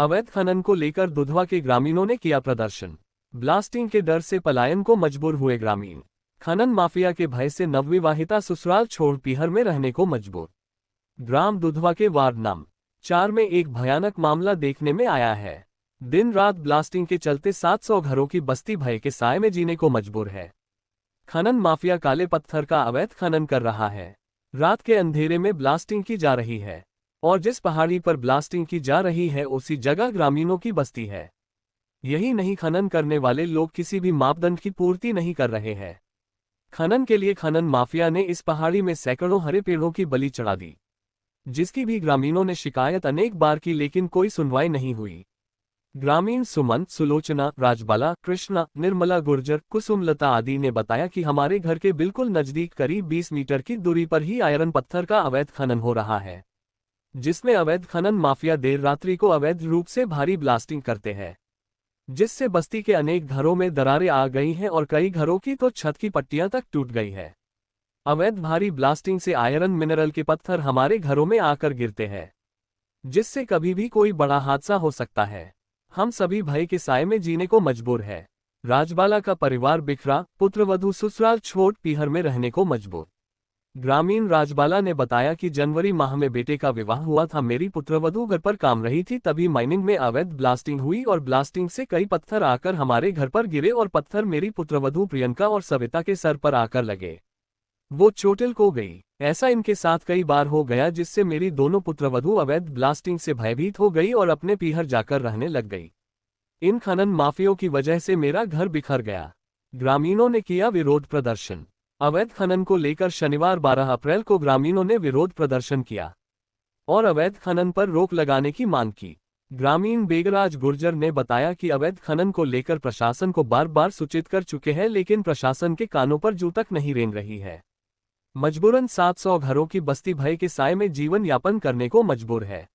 अवैध खनन को लेकर दुधवा के ग्रामीणों ने किया प्रदर्शन। ब्लास्टिंग के डर से पलायन को मजबूर हुए ग्रामीण। खनन माफिया के भय से नवविवाहिता ससुराल छोड़ पीहर में रहने को मजबूर। ग्राम दुधवा के वार्ड नंबर 4 में एक भयानक मामला देखने में आया है। दिन रात ब्लास्टिंग के चलते 700 घरों की बस्ती भय के साए में जीने को मजबूर है। खनन माफिया काले पत्थर का अवैध खनन कर रहा है। रात के अंधेरे में ब्लास्टिंग की जा रही है और जिस पहाड़ी पर ब्लास्टिंग की जा रही है उसी जगह ग्रामीणों की बस्ती है। यही नहीं, खनन करने वाले लोग किसी भी मापदंड की पूर्ति नहीं कर रहे हैं। खनन के लिए खनन माफिया ने इस पहाड़ी में सैकड़ों हरे पेड़ों की बलि चढ़ा दी, जिसकी भी ग्रामीणों ने शिकायत अनेक बार की लेकिन कोई सुनवाई नहीं हुई। ग्रामीण सुमन, सुलोचना, राजबाला, कृष्णा, निर्मला गुर्जर, कुसुमलता आदि ने बताया कि हमारे घर के बिल्कुल नजदीक करीब 20 मीटर की दूरी पर ही आयरन पत्थर का अवैध खनन हो रहा है, जिसमें अवैध खनन माफिया देर रात्रि को अवैध रूप से भारी ब्लास्टिंग करते हैं, जिससे बस्ती के अनेक घरों में दरारें आ गई हैं और कई घरों की तो छत की पट्टियां तक टूट गई है। अवैध भारी ब्लास्टिंग से आयरन मिनरल के पत्थर हमारे घरों में आकर गिरते हैं, जिससे कभी भी कोई बड़ा हादसा हो सकता है। हम सभी भय के साए में जीने को मजबूर है। राजबाला का परिवार बिखरा, पुत्रवधू ससुराल छोड़ पीहर में रहने को मजबूर। ग्रामीण राजबाला ने बताया कि जनवरी माह में बेटे का विवाह हुआ था। मेरी पुत्रवधू घर पर काम रही थी, तभी माइनिंग में अवैध ब्लास्टिंग हुई और ब्लास्टिंग से कई पत्थर आकर हमारे घर पर गिरे और पत्थर मेरी पुत्रवधू प्रियंका और सविता के सर पर आकर लगे। वो चोटिल को गई। ऐसा इनके साथ कई बार हो गया, जिससे मेरी दोनों पुत्रवधू अवैध ब्लास्टिंग से भयभीत हो गई और अपने पीहर जाकर रहने लग गई। इन खनन माफियों की वजह से मेरा घर बिखर गया। ग्रामीणों ने किया विरोध प्रदर्शन। अवैध खनन को लेकर शनिवार 12 अप्रैल को ग्रामीणों ने विरोध प्रदर्शन किया और अवैध खनन पर रोक लगाने की मांग की। ग्रामीण बेगराज गुर्जर ने बताया कि अवैध खनन को लेकर प्रशासन को बार बार सूचित कर चुके हैं, लेकिन प्रशासन के कानों पर जू तक नहीं रेंग रही है। मजबूरन 700 घरों की बस्ती भय के साए में जीवन यापन करने को मजबूर है।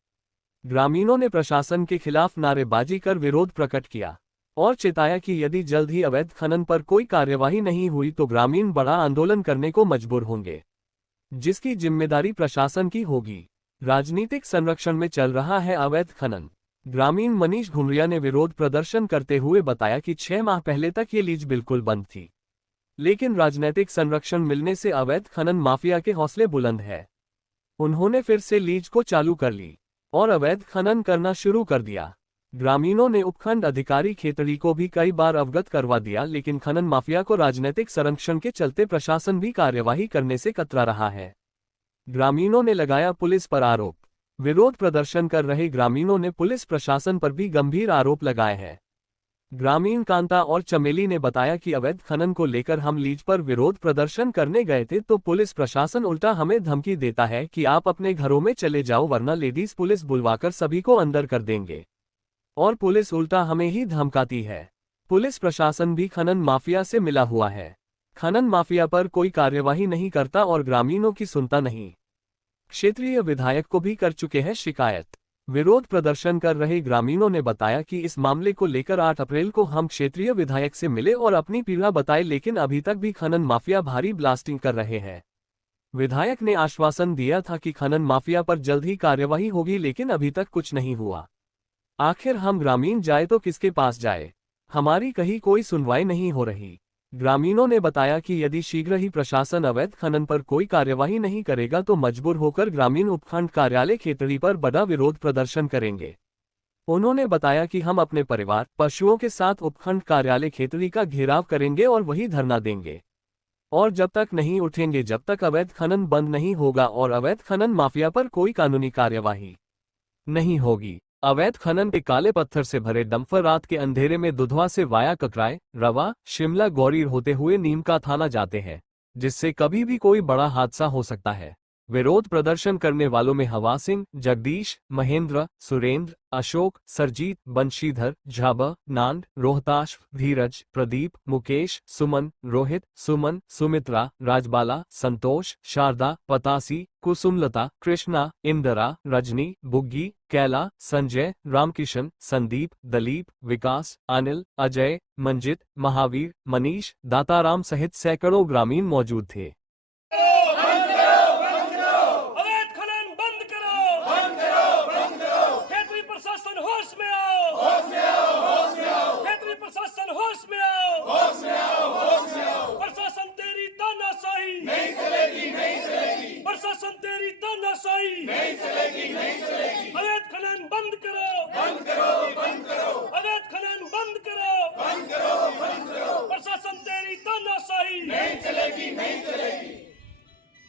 ग्रामीणों ने प्रशासन के खिलाफ नारेबाजी कर विरोध प्रकट किया और चेताया कि यदि जल्द ही अवैध खनन पर कोई कार्यवाही नहीं हुई तो ग्रामीण बड़ा आंदोलन करने को मजबूर होंगे, जिसकी जिम्मेदारी प्रशासन की होगी। राजनीतिक संरक्षण में चल रहा है अवैध खनन। ग्रामीण मनीष घुमरिया ने विरोध प्रदर्शन करते हुए बताया कि 6 माह पहले तक ये लीज बिल्कुल बंद थी, लेकिन राजनीतिक संरक्षण मिलने से अवैध खनन माफिया के हौसले बुलंद है। उन्होंने फिर से लीज को चालू कर ली और अवैध खनन करना शुरू कर दिया। ग्रामीणों ने उपखंड अधिकारी खेतड़ी को भी कई बार अवगत करवा दिया, लेकिन खनन माफिया को राजनीतिक संरक्षण के चलते प्रशासन भी कार्यवाही करने से कतरा रहा है। ग्रामीणों ने लगाया पुलिस पर आरोप। विरोध प्रदर्शन कर रहे ग्रामीणों ने पुलिस प्रशासन पर भी गंभीर आरोप लगाए हैं। ग्रामीण कांता और चमेली ने बताया कि अवैध खनन को लेकर हम लीज पर विरोध प्रदर्शन करने गए थे तो पुलिस प्रशासन उल्टा हमें धमकी देता है कि आप अपने घरों में चले जाओ वरना लेडीज पुलिस बुलवाकर सभी को अंदर कर देंगे, और पुलिस उल्टा हमें ही धमकाती है। पुलिस प्रशासन भी खनन माफिया से मिला हुआ है। खनन माफिया पर कोई कार्यवाही नहीं करता और ग्रामीणों की सुनता नहीं। क्षेत्रीय विधायक को भी कर चुके हैं शिकायत। विरोध प्रदर्शन कर रहे ग्रामीणों ने बताया कि इस मामले को लेकर 8 अप्रैल को हम क्षेत्रीय विधायक से मिले और अपनी पीड़ा बताई, लेकिन अभी तक भी खनन माफिया भारी ब्लास्टिंग कर रहे हैं। विधायक ने आश्वासन दिया था कि खनन माफिया पर जल्द ही कार्यवाही होगी, लेकिन अभी तक कुछ नहीं हुआ। आखिर हम ग्रामीण जाए तो किसके पास जाए? हमारी कहीं कोई सुनवाई नहीं हो रही। ग्रामीणों ने बताया कि यदि शीघ्र ही प्रशासन अवैध खनन पर कोई कार्यवाही नहीं करेगा तो मजबूर होकर ग्रामीण उपखंड कार्यालय खेतड़ी पर बड़ा विरोध प्रदर्शन करेंगे। उन्होंने बताया कि हम अपने परिवार, पशुओं के साथ उपखंड कार्यालय खेतड़ी का घेराव करेंगे और वही धरना देंगे, और जब तक नहीं उठेंगे जब तक अवैध खनन बंद नहीं होगा और अवैध खनन माफिया पर कोई कानूनी कार्यवाही नहीं होगी। अवैध खनन के काले पत्थर से भरे डंपर रात के अंधेरे में दुधवा से वाया ककराय, रवा, शिमला गौरीर होते हुए नीम का थाना जाते हैं, जिससे कभी भी कोई बड़ा हादसा हो सकता है। विरोध प्रदर्शन करने वालों में हवा सिंह, जगदीश, महेंद्र, सुरेंद्र, अशोक, सरजीत, बंशीधर, झाबा, नांद, रोहताश, धीरज, प्रदीप, मुकेश, सुमन, रोहित, सुमन, सुमित्रा, राजबाला, संतोष, शारदा, पतासी, कुसुमलता, कृष्णा, इंदिरा, रजनी, बुग्गी, कैला, संजय, रामकिशन, संदीप, दलीप, विकास, अनिल, अजय, मंजित, महावीर, मनीष, दाताराम सहित सैकड़ों ग्रामीण मौजूद थे। अवैध खनन बंद करो, बंद करो, बंद करो। खेतरी प्रशासन होश में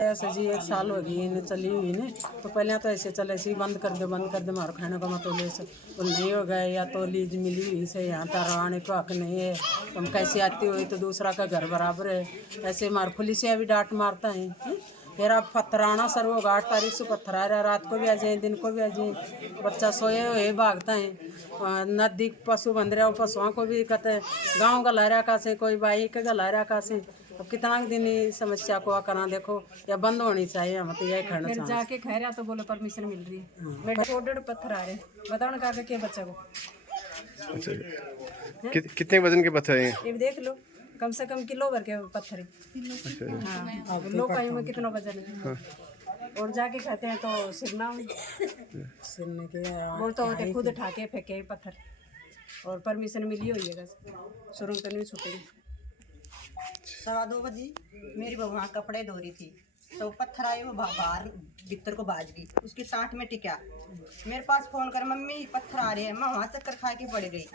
ऐसे जी 1 साल हो गई इन्हें चली हुई ने, तो पहले तो ऐसे चले सी बंद कर दे मारो खाने का मतलब ले से तो नहीं हो गए, या तो लीज मिली हुई से यहाँ तक आने को हक नहीं है, तुम कैसे आती हुई तो दूसरा का घर बराबर है, ऐसे मार पुलिसिया भी डांट मारता है। फिर आप पत्थराना सर वो 8 तारीख से पत्थर आ रहा, रात को भी आ जाए दिन को भी आ जाए, बच्चा सोए हुए भागता है, नजदीक पशु बंध रहा, पशुओं को भी कहते हैं गाँव का लहरा का से कोई बाई का लहरा का से। अब कितना दिन इस समस्या को करा देखो, या बंद होनी चाहिए, हम तो यही कहना फिर जाके कह रहा तो बोलो परमिशन मिल रही है, मेरे ऑर्डर पत्थर आ रहे हैं, बताओ ना कहा क्या बच्चा को। अच्छा कितने वजन के पत्थर हैं? ये देख लो, कम से कम किलो भर के पत्थर है। हाँ, लो का में कितना वजन है। और जाके कहते हैं तो सिरना सिरने के बोलते होते खुद उठा के फेंके पत्थर, और परमिशन मिली हुई है, सुरंग तो नहीं छूटेगी। 2:15 बजे मेरी बहू वहाँ कपड़े धो रही थी, तो पत्थर आए वो बाहर भीतर को बाज गई, उसकी टाँट में टिका। मेरे पास फोन कर मम्मी पत्थर आ रहे हैं, मैं वहाँ चक्कर खा के पड़ गई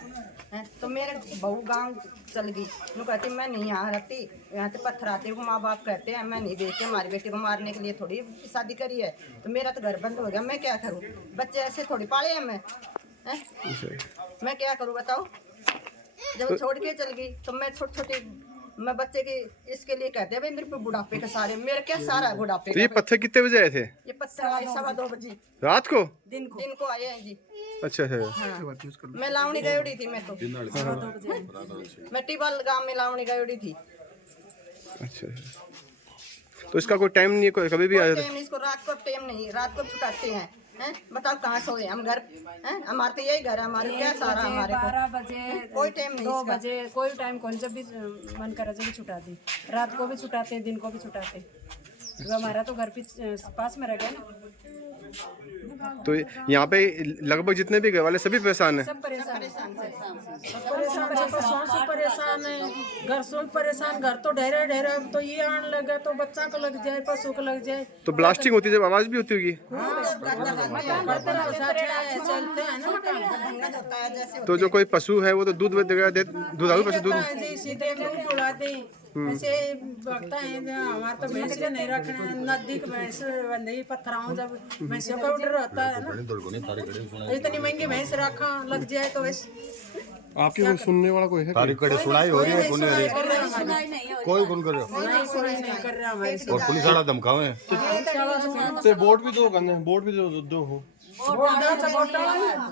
हैं। तो मेरे बहू गांव चल गई, वो कहती मैं नहीं यहाँ रहती, यहाँ से पत्थर आते हैं, माँ बाप कहते हैं मैं नहीं देखती, हमारी बेटी को मारने के लिए थोड़ी शादी करी है, तो मेरा तो घर बंद हो गया, मैं क्या करूँ, बच्चे ऐसे थोड़ी पाले हैं मैं क्या करूँ बताओ। जब छोड़ के चल गई तो मैं छोटे मैं बच्चे की इसके लिए कहते हैं भाई मेरे पे बुढ़ापे का सारे, मेरा क्या सारा है बुढ़ापे तो ये पत्थर कितने बजे आए थे? ये पत्थर आए 2:15 बजे रात को? दिन को आए हैं जी। अच्छा अच्छा। हाँ। मैं लावणी गयोड़ी थी, मैं तो मैं टिबल गांव में लावणी गयोड़ी थी। अच्छा तो इसका कोई टाइम नहीं है, कोई कभी भी आ जाता है? इसको रात को टाइम नहीं, रात को छुटाते हैं बताओ कहाँ सोए हम घर हैं, हमारे तो यही घर है, हमारे क्या सारा हमारे 12 बजे कोई टाइम नहीं, 2 बजे कोई टाइम कौन, जब भी मन करे जब भी छुटा दी, रात को भी छुटाते दिन को भी छुटाते, हमारा तो घर पास में रह गया ना। तो यहाँ पे लगभग जितने भी घर वाले सभी परेशान हैं? सब परेशान पशुओं से परेशान है, घर से परेशान, घर तो ढेरा तो ये आने लगा तो बच्चा को लग जाए, पशु को लग जाए, तो ब्लास्टिंग होती है जब आवाज भी होती होगी? चलते हैं ना। तो जो कोई पशु है वो तो दूध दुधारू पशु दूध सीधे दूध उड़ाते ऐसे भगता है, हमारे तो भैंस नहीं रखना, नजदीक भैंस बंधी पत्थराओं, जब भैंसों का ऑर्डर होता है ना, इतनी महंगी भैंस रखा लग जाए तो आपके कोई सुनने वाला कोई है? तारीख कड़े सुनाई हो रही है, कोई कौन कर रहे हो, नहीं कर रहा हमारे और पुलिस वाला धमकावे तो बोर्ड भी दो हो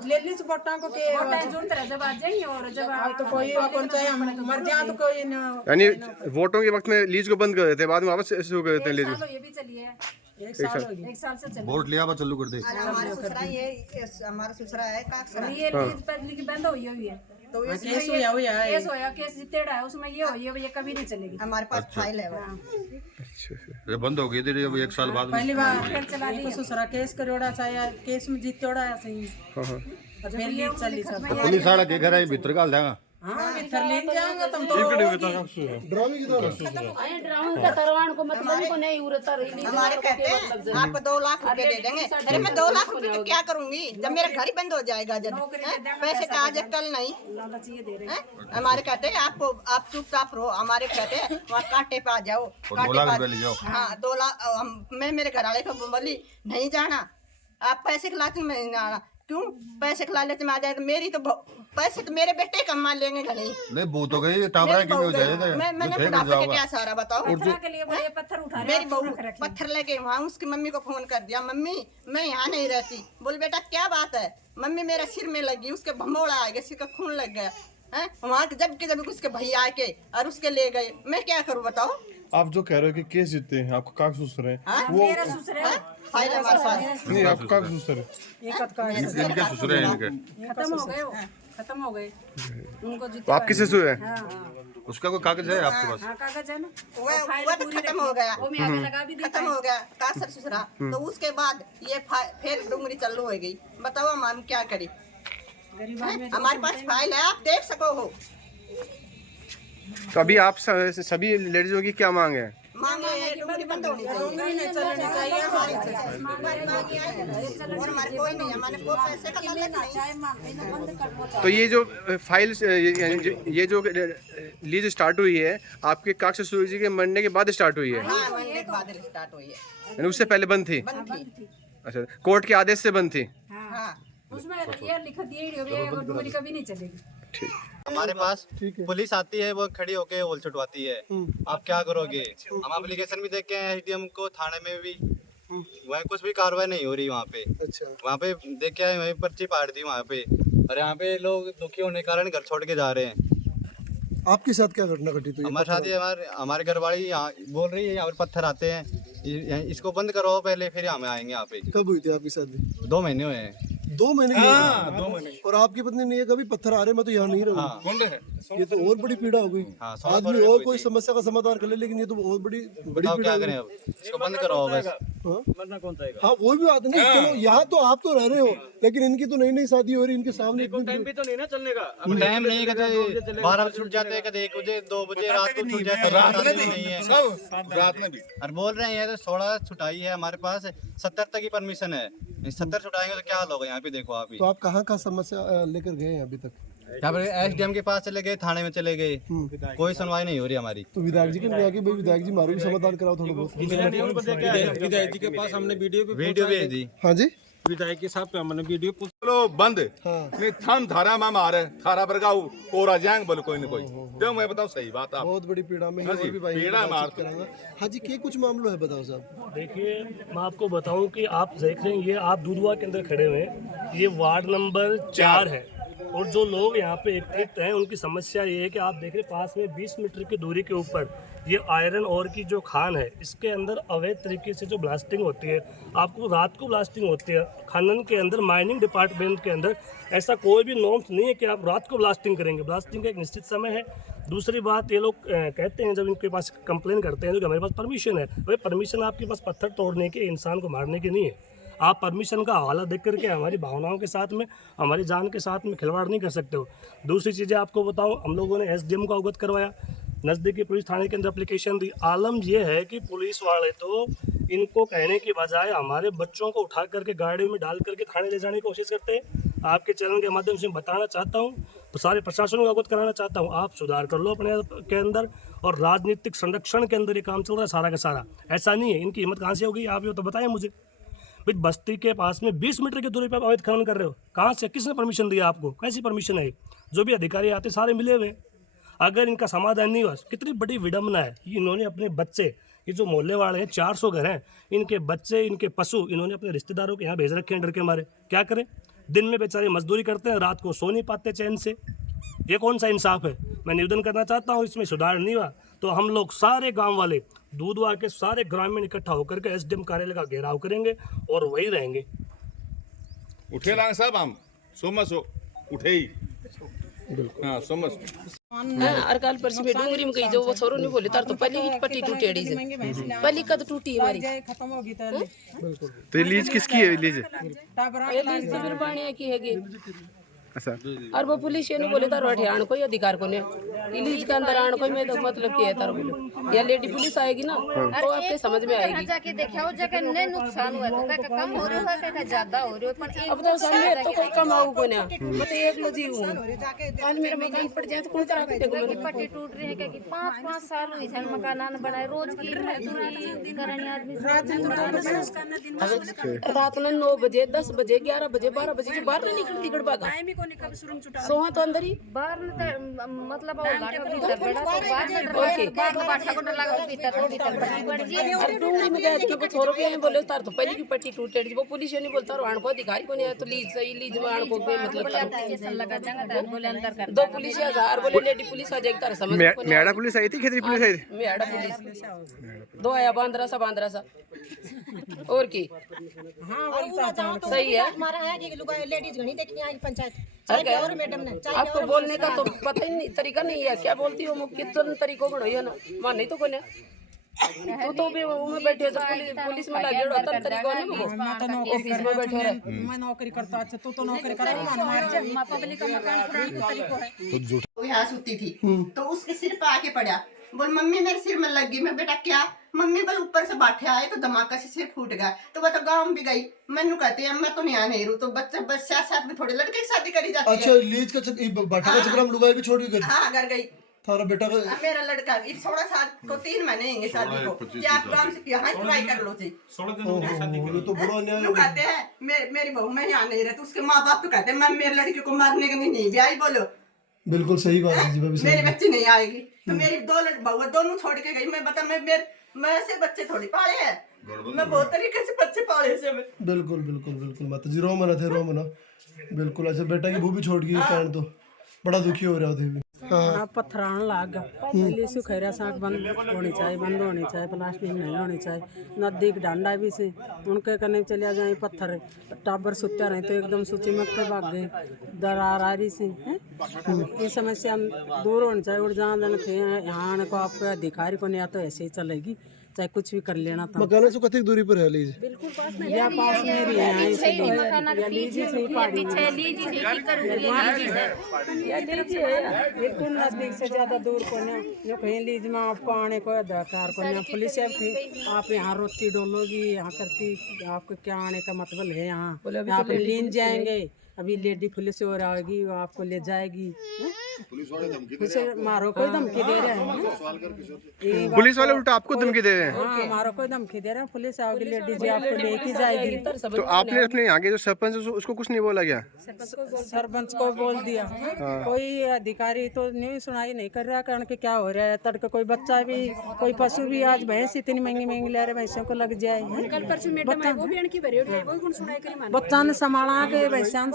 ले ली वोटा को के जरूरत है, जब आ जाएंगे और जब अब तो कोई कौन चाहे हम मर जाए तो कोई न, यानी वोटों के वक्त में लीज को बंद कर देते, बाद में वापस शुरू कर देते हैं लीज। ये भी चली है, 1 साल हो गया। 1 साल से चली वोट लिया बा चालू कर दे। हमारे ससुरा ये हमारा ससुरा है काकसरा, है। ये लीज बदली की बंद हुई है, तो केस हुआ है, केस होया, केस जितेड़ा है उसमें ये हुई है, ये कभी नहीं चलेगी। हमारे पास फाइल है वो। ये बंद हो गई थी अब 1 साल बाद। पहली बार ये ससुरा केस करोड़ा चाहे केस में जीतोड़ा सही, और फिर ये चली सब पुलिस वाला के घर आई भीतर का देगा। हाँ भीतर ले जाएंगे तुम तो हमारे कहते हैं आपको 2 लाख रुपए दे देंगे, अरे मैं 2 लाख रुपए की क्या करूंगी जब मेरा घर ही बंद हो जाएगा, जब पैसे का आज कल नहीं हैं? हमारे कहते हैं आप चुपचाप रहो, हमारे कहते हैं वहाँ कांटे पे आ जाओ, हाँ 2 लाख। मैं मेरे घर वाले को बोली नहीं जाना, आप पैसे के लालच में नहीं जाना, क्यों पैसे के लालच में आ जाएगा, मेरी तो पैसे तो मेरे बेटे कमा लेंगे घनी नहीं बूत हो गई टावरा की हो जाए। मैंने बुढ़ापे के क्या सारा बताओ, के लिए वो ये पत्थर उठा मेरी बहू पत्थर लेके वहाँ उसकी मम्मी को फोन कर दिया, मम्मी मैं यहाँ नहीं रहती, बोल बेटा क्या बात है, मम्मी मेरा सिर में लगी, उसके भमोड़ा आ गया, सिर का खून लग गया है वहाँ, जब उसके भैया आके और उसके ले गए, मैं क्या करूँ बताओ। आप जो कह रहे हो कि केस जीते हैं, आपका काग ससुर है, वो मेरा ससुर है, फाइल हमारे पास नहीं आपका काग ससुर है, इनके ससुर है इनके। खत्म हो गए, खत्म हो गए उनको तो आपकी ससुर है? हाँ उसका कोई कागज है आपके पास? हाँ कागज है ना, वो तो खत्म हो गया, वो मैं आगे लगा भी दी, खत्म हो गया कासर ससुरा। तो उसके बाद ये फिर डूंगरी चालू हो गई, बताओ हम क्या करें, गरीब आदमी हमारे पास फाइल है, आप देख सको हो। तो अभी आप सभी लेडीजों की क्या मांग है? मांगे है डूंगरी बंद होनी चाहिए, डोंगरी नहीं चलनी चाहिए हमारी से। हमारी मांगी है और हमारे कोई नहीं, हमारे को पैसे का लालच नहीं। तो ये जो फाइल्स ये जो लीज स्टार्ट हुई है आपके काका ससुर जी के मरने के बाद स्टार्ट हुई है, हाँ मंडे के बाद स्टार्ट हुई है, यानी उससे पहले बंद थी? बंद थी। अच्छा, कोर्ट के आदेश से बंद थी। हाँ उसमें ये लिखा दिया ही नहीं है, डूंगरी कभी नहीं चलेगी। ठीक। हमारे पास पुलिस आती है, वो खड़ी होके होल छुटवाती है। आप क्या करोगे? हम एप्लीकेशन भी देख के आए एसडीएम को, थाने में भी वहाँ कुछ भी कार्रवाई नहीं हो रही वहाँ पे। अच्छा, वहाँ पे देख के आए, वहीं पर्ची पाड़ दी वहाँ पे, और यहाँ पे लोग दुखी होने के कारण घर छोड़ के जा रहे हैं। आपके साथ क्या घटना घटी? तो हमारे साथ हमारे घर वाली यहाँ बोल रही है, यहाँ पर पत्थर आते हैं, इसको बंद करो पहले, फिर हमें आएंगे यहाँ पे। कब हुई थी आपकी शादी? 2 महीने हुए हैं। 2 महीने की? 2 महीने। और आपकी पत्नी ने ये कभी पत्थर आ रहे मैं तो यहाँ नहीं रहूँ? ये तो और बड़ी पीड़ा हो गई। हाँ, आदमी और कोई समस्या का समाधान कर ले, लेकिन ये तो बहुत बड़ी बताओ पीड़ा क्या हो करें गई। अब? इसको बंद करो बस। हाँ वो भी बात नहीं, चलो यहाँ तो आप तो रह रहे हो, लेकिन इनकी तो नई नई शादी हो रही, इनके सामने टाइम नहीं, कभी 12 बजे छूट जाते हैं, कभी 1 बजे 2 बजे रात को छूट जाते हैं, रात में नहीं है सब, रात में भी। और बोल रहे हैं तो 16 छुटाई है हमारे पास, 70 तक की परमिशन है, 70 छुटाएंगे तो क्या हाल होगा यहाँ पे? देखो आप ही। तो आप कहाँ कहाँ समस्या लेकर गए हैं अभी तक? यहाँ पर एसडीएम के पास चले गए, थाने में चले गए, कोई सुनवाई नहीं हो रही हमारी। तो विधायक जी के लिए आके भाई विधायक जी मारो भी समाधान कराओ थोड़ा बहुत। विधायक जी के पास हमने वीडियो भेज दी। हाँ जी, विधायक के साहब पे हमने वीडियो चलो बंद हाँ। नहीं थम धारा में मारे थारा बरगाऊ कोरा जाएंगे बोले कोई ना कोई। जो मैं बताऊं सही बात आप बहुत बड़ी पीड़ा में हाँ जी, और भी भाई पीड़ा बातचीत मार- करांगा। हाँ जी, क्या कुछ मामला है बताओ साहब? देखिए, मैं आपको बताऊं कि आप देख रहे हैं, ये आप दूधवा के अंदर खड़े हुए हैं, ये वार्ड नंबर 4 है, और जो लोग यहाँ पे एकत्रित हैं उनकी समस्या ये है कि आप देख रहे हैं पास में 20 मीटर की दूरी के ऊपर ये आयरन ओर की जो खान है, इसके अंदर अवैध तरीके से जो ब्लास्टिंग होती है, आपको रात को ब्लास्टिंग होती है। खनन के अंदर, माइनिंग डिपार्टमेंट के अंदर ऐसा कोई भी नॉर्म्स नहीं है कि आप रात को ब्लास्टिंग करेंगे। ब्लास्टिंग का एक निश्चित समय है। दूसरी बात, ये लोग कहते हैं जब इनके पास कंप्लेन करते हैं तो कि हमारे पास परमिशन है। भाई परमिशन आपके पास पत्थर तोड़ने के, इंसान को मारने की नहीं है। आप परमिशन का हवाला देख करके हमारी भावनाओं के साथ में, हमारी जान के साथ में खिलवाड़ नहीं कर सकते हो। दूसरी चीज़ें आपको बताऊं, हम लोगों ने एसडीएम को अवगत करवाया, नज़दीकी पुलिस थाने के अंदर एप्लीकेशन दी। आलम ये है कि पुलिस वाले तो इनको कहने की बजाय हमारे बच्चों को उठा करके गाड़ी में डाल करके थाने ले जाने की कोशिश करते हैं। आपके चैनल के माध्यम से बताना चाहता हूँ, तो सारे प्रशासन को अवगत कराना चाहता हूँ, आप सुधार कर लो अपने के अंदर। और राजनीतिक संरक्षण के अंदर ये काम चल रहा है सारा का सारा। ऐसा नहीं है, इनकी हिम्मत कहाँ से होगी? आप ये तो बताएं मुझे। भाई बस्ती के पास में 20 मीटर की दूरी पर आप अवैध खनन कर रहे हो, कहाँ से, किसने परमिशन दिया आपको? कैसी परमिशन है? जो भी अधिकारी आते सारे मिले हुए हैं। अगर इनका समाधान नहीं हुआ, कितनी बड़ी विडम्बना है। इन्होंने अपने बच्चे, ये जो मोहल्ले वाले हैं 400 घर हैं, इनके बच्चे, इनके पशु इन्होंने अपने रिश्तेदारों के यहाँ भेज रखे हैं डर के मारे। क्या करें? दिन में बेचारे मजदूरी करते हैं, रात को सो नहीं पाते चैन से। ये कौन सा इंसाफ है? मैं निवेदन करना चाहता हूँ, इसमें सुधार नहीं हुआ तो हम लोग सारे गांव वाले, दूधवा के सारे ग्रामीण इकट्ठा होकर के एसडीएम कार्यालय का घेराव करेंगे और वही रहेंगे। उठे लांग साहब हम सोमस उठे ही हाँ सोमस अरकाल परसी में डूंगरी में गई, जो वो छोरो नहीं बोले तार तो पहले ही पट्टी टूटेड़ी से, पहली कद टूटी हमारी। खत्म होगी तो ये लीज किसकी है? लीज ये लीज तो बिरबानिया की हैगी। अच्छा, और वो पुलिस ये नहीं बोले तार बैठे आने कोई अधिकार को नहीं, लीज के अंदर आने कोई, मैं तो मतलब क्या है तार बोले, या लेडी पुलिस आएगी ना तो आपके समझ में आएगी। जाके देखा जगह ने नुकसान हुआ तो का कम हो रहा है का ज्यादा हो रहा है, पर अब तो सामने तो कोई कमाऊ को ना, मैं तो एक लजी हूं, आज मेरा मकान पड़ जाए तो कौन तरह के की पट्टी टूट रही है कि 5-5 साल हुई है मकान बनाए, रोज की मजदूरी करने आदमी रात में 9 बजे 10 बजे 11 बजे 12 बजे के बाहर नहीं निकलती गड़बा का सोहा तो अंदर ही बाहर मतलब वो लागा भीतर बड़ा तो बाहर बाठा को लगा तो भीतर बढ़ जी। और डूंगरी में गए थे वो छोरो के बोले तार तो पहले की पट्टी टूटेड़ी, वो पुलिस ये नहीं बोलता और आण को अधिकारी को नहीं है तो लीज सही, लीज में आण को कोई मतलब एप्लीकेशन लगा जाएगा बोले अंदर कर 2 पुलिस हजार बोले लेडी पुलिस आ जाएगी तार समझ में को नहीं। मेड़ा पुलिस आई थी, खेतरी पुलिस आई थी, मेड़ा पुलिस 2 आया बांद्रा सा और की। सही है, हमारा है कि लेडीज घनी देखनी आई पंचायत और मैडम ने आपको बोलने का तो पता ही नहीं, तरीका नहीं है। क्या बोलती हो कितने तरीकों बढ़ो है ना, मान नहीं तो कोने तो भी में बैठे तो पुलिस में लगे होता तरीकों ने ऑफिस में बैठे रहे। मैं नौकरी करता, अच्छा तू तो नौकरी कर रहा पब्लिक का मकान पुराने को तरीको है। वो यहाँ सोती थी तो उसके सिर पे आके पड़ा, बोल मम्मी मेरे सिर में लग गई। मैं बेटा क्या? मम्मी बल ऊपर से बैठे आए तो धमाका से सिर फूट गया। तो वो तो गाँव भी गई, मैनू कहती है मैं तो यहाँ नहीं रहूँ। तो बच्चा बच्चा साथ में थोड़े लड़के की शादी करी जाती है। अच्छा लीज का बाटा का चक्कर हम लुगाई भी छोड़ के गए। हाँ घर गई। थारा बेटा का मेरा लड़का 16 साल को 3 महीने होंगे शादी को। कि आप गाँव से यहाँ ट्राई कर लो जी। 16 दिन हो गए शादी ये तो बड़ा अन्याय लोग कहते हैं मेरी बहू मैं यहाँ नहीं रहती, उसके माँ बाप तो कहते हैं मैं मेरी लड़की को मारने के लिए नहीं ब्याही। बोलो बिल्कुल सही बात है जी भाभी। मेरी बच्ची नहीं आएगी तो मेरी 2 बहू दोनों छोड़ के गई। मैं बता मैं ऐसे बच्चे थोड़ी पाले हैं, मैं बहुत तरीके से बच्चे पाले से। बिल्कुल बिल्कुल बिल्कुल माता जी रो मना थे रो मना बिल्कुल। अच्छा बेटा की भूबी छोड़ गई कहने तो बड़ा दुखी हो रहा थे भी। हाँ पत्थर आने लग गया। पहले से खैरा साग बंद होनी चाहिए, प्लास्टिक नहीं होनी चाहिए। नदी के डांडा भी से उनके कने चलिया जाए पत्थर टाबर सुत्या रहे तो एकदम सूची मत के भाग गए। दरार आ रही से ये समस्या दूर होनी चाहिए। और जहाँ जन थे यहाँ आने को आपको अधिकारी को नहीं आता ऐसे ही चलेगी, चाहे कुछ भी कर लेना था। मकान से कतई दूरी पर है लीज? बिल्कुल पास में या पास में भी है बिल्कुल नजदीक से ज्यादा दूर को ना जो कहीं लीज में आपको आने को अधिकार को ना। पुलिस आप यहाँ रोटी डोलोगी यहाँ करती, आपको क्या आने का मतलब है? यहाँ आप लीन जाएंगे, अभी लेडी पुलिस और आएगी वो आपको ले जाएगी। पुलिस मारो कोई धमकी दे रहे हैं, पुलिस वाले उल्टा आपको धमकी दे रहे हैं। हाँ मारो कोई धमकी दे रहे हैं। पुलिस आओगी लेडी जी आपको लेके जाएगी। तो आपने अपने यहाँ के जो सरपंच है उसको कुछ नहीं बोला क्या? सरपंच को बोल दिया। कोई अधिकारी तो नहीं सुनाई नहीं कर रहा, कारण कि क्या हो रहा है तड़के कोई बच्चा भी कोई पशु भी आज भैंस इतनी महंगी महंगी ले रहे भैंसों को लग जाए। बच्चा ने संभाला के भैंसा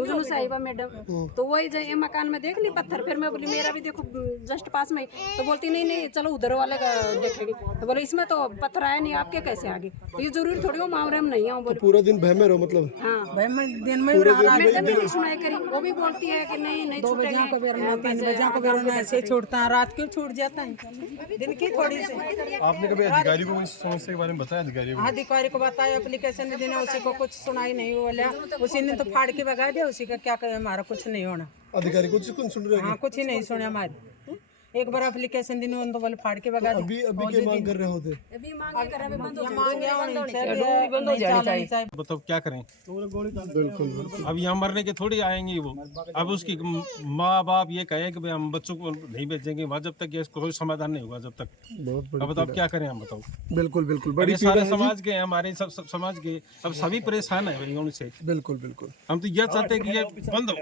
जुजनू साहिबा मैडम तो वही ये मकान में देख ली पत्थर। फिर मैं बोली मेरा भी देखो जस्ट पास में, तो बोलती नहीं चलो उधर वाले का देखेगी। तो बोले इसमें तो पत्थर आया नहीं, आपके कैसे आगे? तो ये जरूरी थोड़ी हो मामले में नहीं आऊँ। बोले पूरा दिन बहमे रहो मतलब? हाँ दिन में मैडम ने सुनाई करी, वो भी बोलती है कि नहीं 2 बजे को बेरना 3 बजे को बेरना ऐसे छूटता है, रात क्यों छूट जाता है दिन की थोड़ी सी। आपने कभी अधिकारी को इस समस्या के बारे में बताया? अधिकारी को बताया, एप्लीकेशन देना, उसी को कुछ सुनाई नहीं बोला। उसी ने तो फाड़ के भगा दिया। उसी का क्या करे, हमारा कुछ नहीं होना। अधिकारी कुछ सुन रहे? हाँ कुछ ही नहीं सुने हमारी। एक बार एप्लीकेशन देने उन तो बोले फाड़ के भगा अभी क्या मांग कर रहे होते? बताओ क्या करें? बिल्कुल अब यहाँ मरने के थोड़ी आएंगे वो। अब उसकी माँ बाप ये कहे कि भाई हम बच्चों को नहीं बेचेंगे वहाँ जब तक कोई समाधान नहीं होगा जब तक। अब बताओ क्या करें हम? बताओ। बिल्कुल बिल्कुल बड़ी सारे समाज के हमारे सब समाज के अब सभी परेशान है उनसे। बिल्कुल बिल्कुल हम तो यह चाहते हैं कि ये बंद हो।